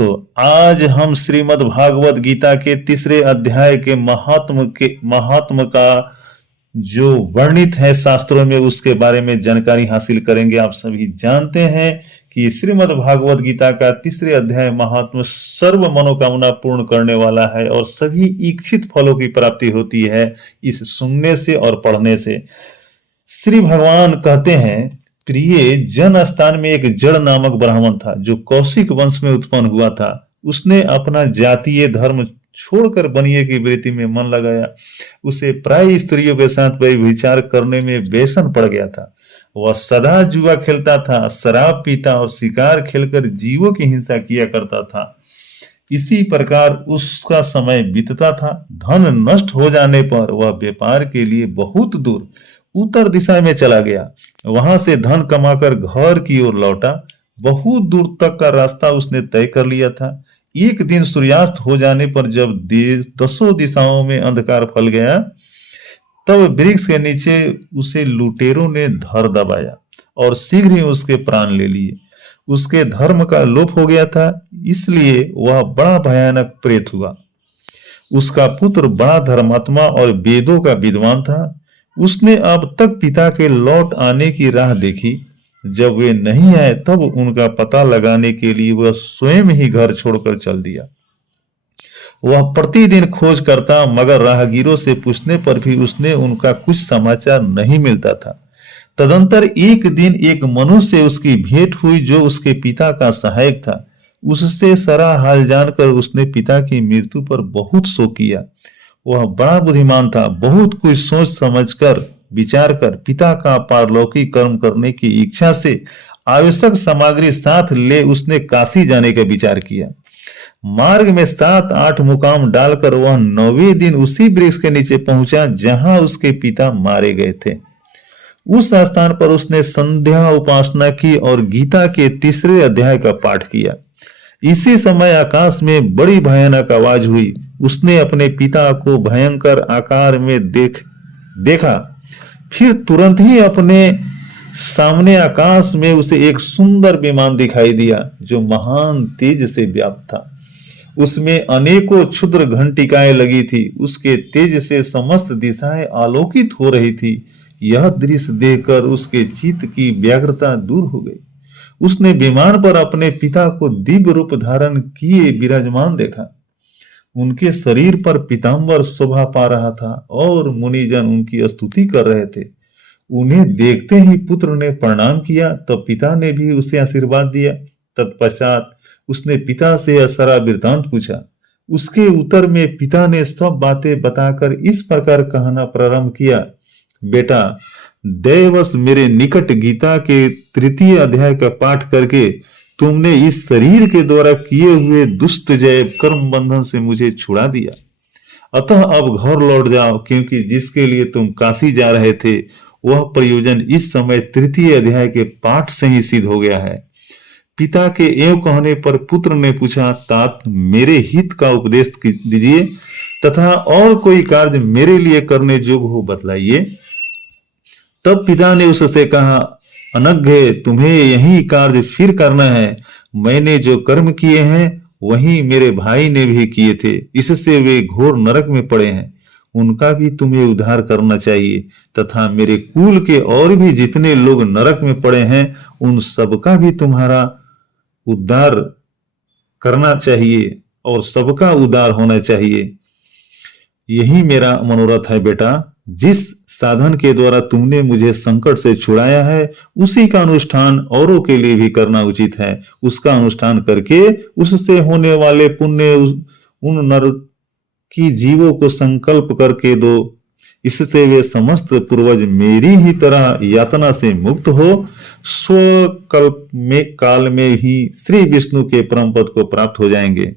दोस्तों, आज हम श्रीमद् भागवत गीता के तीसरे अध्याय के महात्म का जो वर्णित है शास्त्रों में उसके बारे में जानकारी हासिल करेंगे। आप सभी जानते हैं कि श्रीमद् भागवत गीता का तीसरे अध्याय महात्म सर्व मनोकामना पूर्ण करने वाला है और सभी इच्छित फलों की प्राप्ति होती है इस सुनने से और पढ़ने से। श्री भगवान कहते हैं, प्रिय, जन स्थान में एक जड़ नामक ब्राह्मण था जो कौशिक वंश में उत्पन्न हुआ था। उसने अपना जातीय धर्म छोड़कर बनिए की वृत्ति में मन लगाया। उसे प्राय स्त्रियों के साथ विचार करने में व्यसन पड़ गया था। वह सदा जुआ खेलता था, शराब पीता और शिकार खेलकर जीवों की हिंसा किया करता था। इसी प्रकार उसका समय बीतता था। धन नष्ट हो जाने पर वह व्यापार के लिए बहुत दूर उत्तर दिशा में चला गया। वहां से धन कमाकर घर की ओर लौटा। बहुत दूर तक का रास्ता उसने तय कर लिया था। एक दिन सूर्यास्त हो जाने पर जब दसों दिशाओं में अंधकार फैल गया, तब वृक्ष के नीचे उसे लुटेरों ने धर दबाया और शीघ्र ही उसके प्राण ले लिए। उसके धर्म का लोप हो गया था, इसलिए वह बड़ा भयानक प्रेत हुआ। उसका पुत्र बड़ा धर्मात्मा और वेदों का विद्वान था। उसने अब तक पिता के लौट आने की राह देखी। जब वे नहीं आए तब उनका पता लगाने के लिए वह स्वयं ही घर छोड़कर चल दिया। वह प्रतिदिन खोज करता, मगर राहगीरों से पूछने पर भी उसने उनका कुछ समाचार नहीं मिलता था। तदंतर एक दिन एक मनुष्य से उसकी भेंट हुई जो उसके पिता का सहायक था। उससे सारा हाल जानकर उसने पिता की मृत्यु पर बहुत शोक किया। वह बड़ा बुद्धिमान था। बहुत कुछ सोच समझकर विचार कर पिता का पारलौकिक कर्म करने की इच्छा से आवश्यक सामग्री साथ ले उसने काशी जाने का विचार किया। मार्ग में 7-8 मुकाम डालकर वह 9वें दिन उसी वृक्ष के नीचे पहुंचा जहां उसके पिता मारे गए थे। उस स्थान पर उसने संध्या उपासना की और गीता के तीसरे अध्याय का पाठ किया। इसी समय आकाश में बड़ी भयानक आवाज हुई। उसने अपने पिता को भयंकर आकार में देखा। फिर तुरंत ही अपने सामने आकाश में उसे एक सुंदर विमान दिखाई दिया जो महान तेज से व्याप्त था। उसमें अनेकों क्षुद्र घंटिकाएं लगी थी। उसके तेज से समस्त दिशाएं आलोकित हो रही थी। यह दृश्य देखकर उसके चित्त की व्यग्रता दूर हो गई। उसने विमान पर अपने पिता को दिव्य रूप धारण किए विराजमान देखा। उनके शरीर पर पीतांबर शोभा पा रहा था और मुनिजन उनकी स्तुति कर रहे थे। उन्हें देखते ही पुत्र ने प्रणाम किया, तब पिता ने भी उसे आशीर्वाद दिया। तत्पश्चात उसने पिता से सारा वृत्तांत पूछा। उसके उत्तर में पिता ने सब बातें बताकर इस प्रकार कहना प्रारंभ किया, बेटा, दैवश मेरे निकट गीता के तृतीय अध्याय का पाठ करके तुमने इस शरीर के द्वारा किए हुए दुष्ट जय कर्म बंधन से मुझे छुड़ा दिया। अतः अब घर लौट जाओ, क्योंकि जिसके लिए तुम काशी जा रहे थे वह प्रयोजन इस समय तृतीय अध्याय के पाठ से ही सिद्ध हो गया है। पिता के एवं कहने पर पुत्र ने पूछा, तात, मेरे हित का उपदेश दीजिए तथा और कोई कार्य मेरे लिए करने योग्य हो बतलाइए। तब पिता ने उससे कहा, अनघ्य, तुम्हें यही कार्य फिर करना है। मैंने जो कर्म किए हैं वही मेरे भाई ने भी किए थे, इससे वे घोर नरक में पड़े हैं। उनका भी तुम्हें उद्धार करना चाहिए तथा मेरे कुल के और भी जितने लोग नरक में पड़े हैं उन सबका भी तुम्हारा उद्धार करना चाहिए और सबका उद्धार होना चाहिए। यही मेरा मनोरथ है बेटा। जिस साधन के द्वारा तुमने मुझे संकट से छुड़ाया है उसी का अनुष्ठान औरों के लिए भी करना उचित है। उसका अनुष्ठान करके उससे होने वाले पुण्य उन नर की जीवों को संकल्प करके दो। इससे वे समस्त पूर्वज मेरी ही तरह यातना से मुक्त हो स्वकल्प में काल में ही श्री विष्णु के परम पद को प्राप्त हो जाएंगे।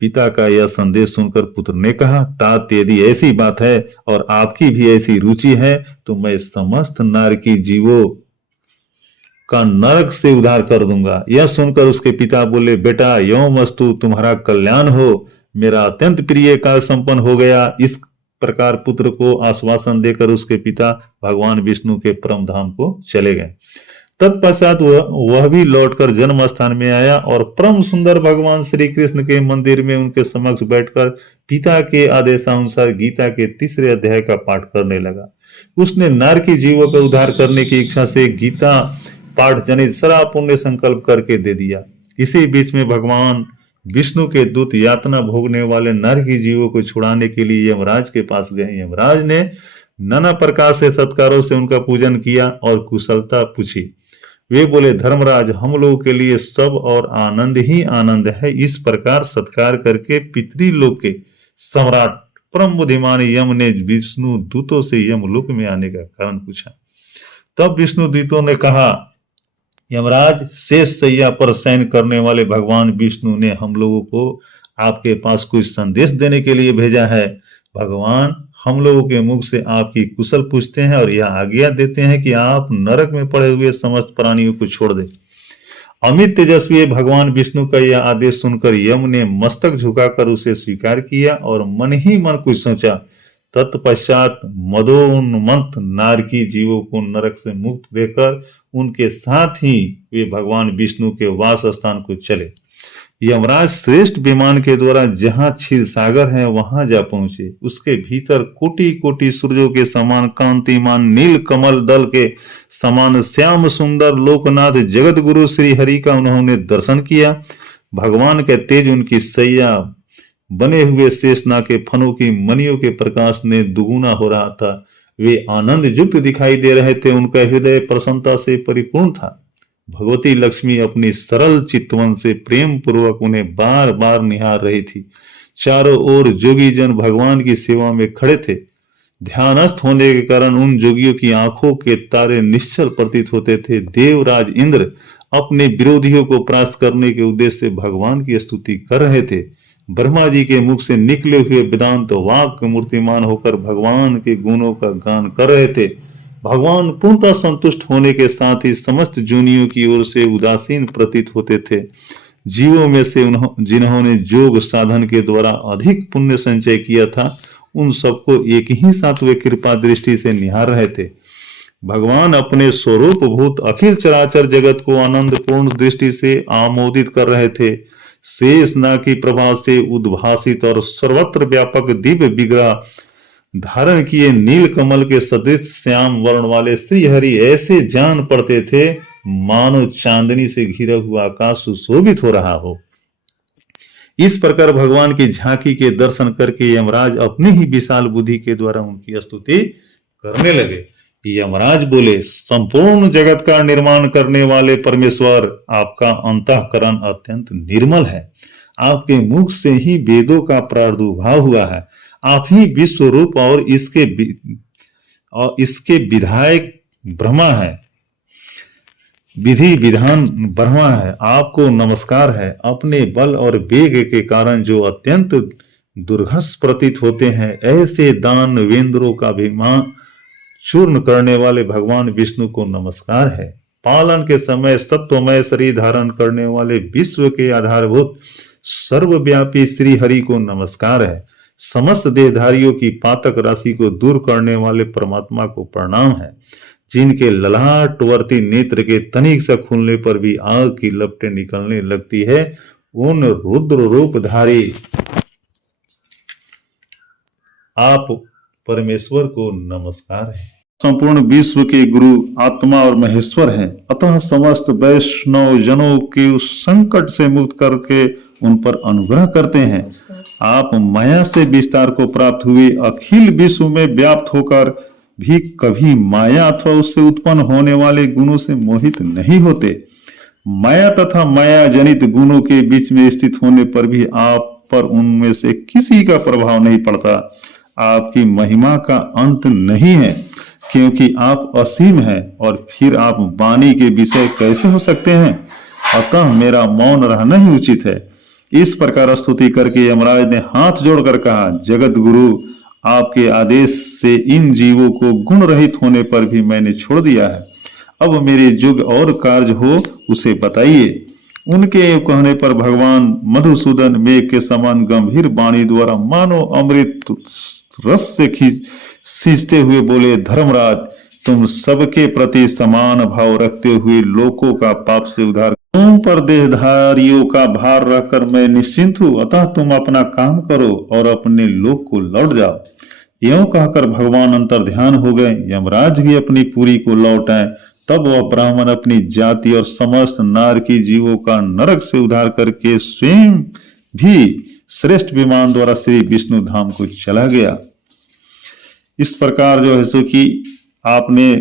पिता का यह संदेश सुनकर पुत्र ने कहा, तात, यदि ऐसी बात है और आपकी भी ऐसी रुचि है तो मैं समस्त नार की जीवों का नरक से उद्धार कर दूंगा। यह सुनकर उसके पिता बोले, बेटा, योमस्तु, तुम्हारा कल्याण हो। मेरा अत्यंत प्रिय कार्य संपन्न हो गया। इस प्रकार पुत्र को आश्वासन देकर उसके पिता भगवान विष्णु के परम धाम को चले गए। तत्पश्चात वह भी लौटकर जन्म स्थान में आया और परम सुंदर भगवान श्री कृष्ण के मंदिर में उनके समक्ष बैठकर पिता के आदेशानुसार गीता के तीसरे अध्याय का पाठ करने लगा। उसने नारकी जीवों का उद्धार करने की इच्छा से गीता पाठ जनित सारा पुण्य संकल्प करके दे दिया। इसी बीच में भगवान विष्णु के दूत यातना भोगने वाले नारकी जीवों को छुड़ाने के लिए यमराज के पास गए। यमराज ने नाना प्रकार से सत्कारों से उनका पूजन किया और कुशलता पूछी। वे बोले, धर्मराज, हम लोगों के लिए सब और आनंद ही आनंद है। इस प्रकार सत्कार करके पितृलोक के सम्राट परम बुद्धिमान यम ने विष्णु दूतों से यमलोक में आने का कारण पूछा। तब विष्णु दूतों ने कहा, यमराज, शेष सैया पर शयन करने वाले भगवान विष्णु ने हम लोगों को आपके पास कुछ संदेश देने के लिए भेजा है। भगवान हम लोगों के मुख से आपकी कुशल पूछते हैं और यह आज्ञा देते हैं कि आप नरक में पड़े हुए समस्त प्राणियों को छोड़ दें। अमित तेजस्वी भगवान विष्णु का यह आदेश सुनकर यम ने मस्तक झुकाकर उसे स्वीकार किया और मन ही मन कुछ सोचा। तत्पश्चात मदोन्मत्त नारकी जीवों को नरक से मुक्त देकर उनके साथ ही वे भगवान विष्णु के वास स्थान को चले। यमराज श्रेष्ठ विमान के द्वारा जहां क्षीर सागर है वहां जा पहुंचे। उसके भीतर कोटि कोटि सूर्यों के समान कांतिमान नील कमल दल के समान श्याम सुंदर लोकनाथ जगत गुरु श्री हरि का उन्होंने दर्शन किया। भगवान के तेज उनकी सैया बने हुए शेषनाग के फनों की मणियों के प्रकाश ने दुगुना हो रहा था। वे आनंद युक्त दिखाई दे रहे थे। उनका हृदय प्रसन्नता से परिपूर्ण था। भगवती लक्ष्मी अपनी सरल चितवन से प्रेम पूर्वक उन्हें बार बार निहार रही थी। चारों ओर जोगी जन भगवान की सेवा में खड़े थे। ध्यानस्थ होने के कारण उन जोगियों की आंखों के तारे निश्चल प्रतीत होते थे। देवराज इंद्र अपने विरोधियों को परास्त करने के उद्देश्य से भगवान की स्तुति कर रहे थे। ब्रह्मा जी के मुख से निकले हुए वेदांत वाक्य मूर्तिमान होकर भगवान के गुणों का गान कर रहे थे। भगवान पूर्णतः संतुष्ट होने के साथ ही समस्त जूनियों की ओर से उदासीन प्रतीत होते थे। जीवों में से जिन्होंने योग साधन के द्वारा अधिक पुण्य संचय किया था, उन सबको एक ही साथ वे कृपा दृष्टि से निहार रहे थे। भगवान अपने स्वरूप भूत अखिल चराचर जगत को आनंद पूर्ण दृष्टि से आमोदित कर रहे थे। शेषनाग की प्रभा से उद्भासित और सर्वत्र व्यापक दिव्य विग्रह धारण किए नील कमल के सदृश श्याम वर्ण वाले श्री हरि ऐसे जान पड़ते थे मानो चांदनी से घिरा हुआ आकाश सुशोभित हो रहा हो। इस प्रकार भगवान की झांकी के दर्शन करके यमराज अपनी ही विशाल बुद्धि के द्वारा उनकी स्तुति करने लगे। यमराज बोले, संपूर्ण जगत का निर्माण करने वाले परमेश्वर, आपका अंतःकरण अत्यंत निर्मल है। आपके मुख से ही वेदों का प्रादुर्भाव हुआ है। आप ही विश्व रूप और इसके विधायक ब्रह्मा है, विधि विधान ब्रह्मा है। आपको नमस्कार है। अपने बल और वेग के कारण जो अत्यंत दुर्घस प्रतीत होते हैं, ऐसे दानवेंद्रों का अभिमान चूर्ण करने वाले भगवान विष्णु को नमस्कार है। पालन के समय सत्वमय शरीर धारण करने वाले विश्व के आधारभूत सर्वव्यापी श्री हरि को नमस्कार है। समस्त देहधारियों की पातक राशि को दूर करने वाले परमात्मा को प्रणाम है। जिनके ललाटवर्ती नेत्र के तनिक सा खुलने पर भी आग की लपटें निकलने लगती है, उन रुद्र रूपधारी आप परमेश्वर को नमस्कार है। संपूर्ण विश्व के गुरु आत्मा और महेश्वर हैं। अतः समस्त वैष्णव जनों के उस संकट से मुक्त करके उन पर अनुग्रह करते हैं। आप माया से विस्तार को प्राप्त हुए अखिल विश्व में व्याप्त होकर भी कभी माया अथवा उससे उत्पन्न होने वाले गुणों से मोहित नहीं होते। माया तथा माया जनित गुणों के बीच में स्थित होने पर भी आप पर उनमें से किसी का प्रभाव नहीं पड़ता। आपकी महिमा का अंत नहीं है, क्योंकि आप असीम हैं और फिर आप वाणी के विषय कैसे हो सकते हैं। अतः मेरा मौन रहना ही उचित है। इस प्रकार स्तुति करके यमराज ने हाथ जोड़कर कहा, जगत गुरु, आपके आदेश से इन जीवों को गुण रहित होने पर भी मैंने छोड़ दिया है। अब मेरे युग और कार्य हो उसे बताइए। उनके कहने पर भगवान मधुसूदन मेघ के समान गंभीर वाणी द्वारा मानो अमृत रस से सींचते हुए बोले, धर्मराज, तुम सबके प्रति समान भाव रखते हुए लोगों का पाप से उद्धार। तुम पर देहधारियों का भार रखकर मैं निश्चिंत हूं, अतः तुम अपना काम करो और अपने लोग को लौट जाओ। यों कहकर भगवान अंतर ध्यान हो गए। यमराज भी अपनी पुरी को लौट आए। तब वह ब्राह्मण अपनी जाति और समस्त नारकी जीवों का नरक से उद्धार करके स्वयं भी श्रेष्ठ विमान द्वारा श्री विष्णु धाम को चला गया। इस प्रकार जो है सो कि आपने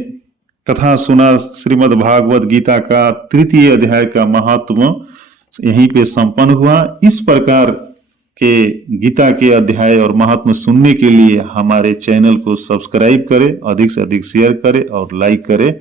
कथा सुना श्रीमद् भागवत गीता का तृतीय अध्याय का महात्म यहीं पे संपन्न हुआ। इस प्रकार के गीता के अध्याय और महात्म सुनने के लिए हमारे चैनल को सब्सक्राइब करें, अधिक से अधिक शेयर करें और लाइक करें।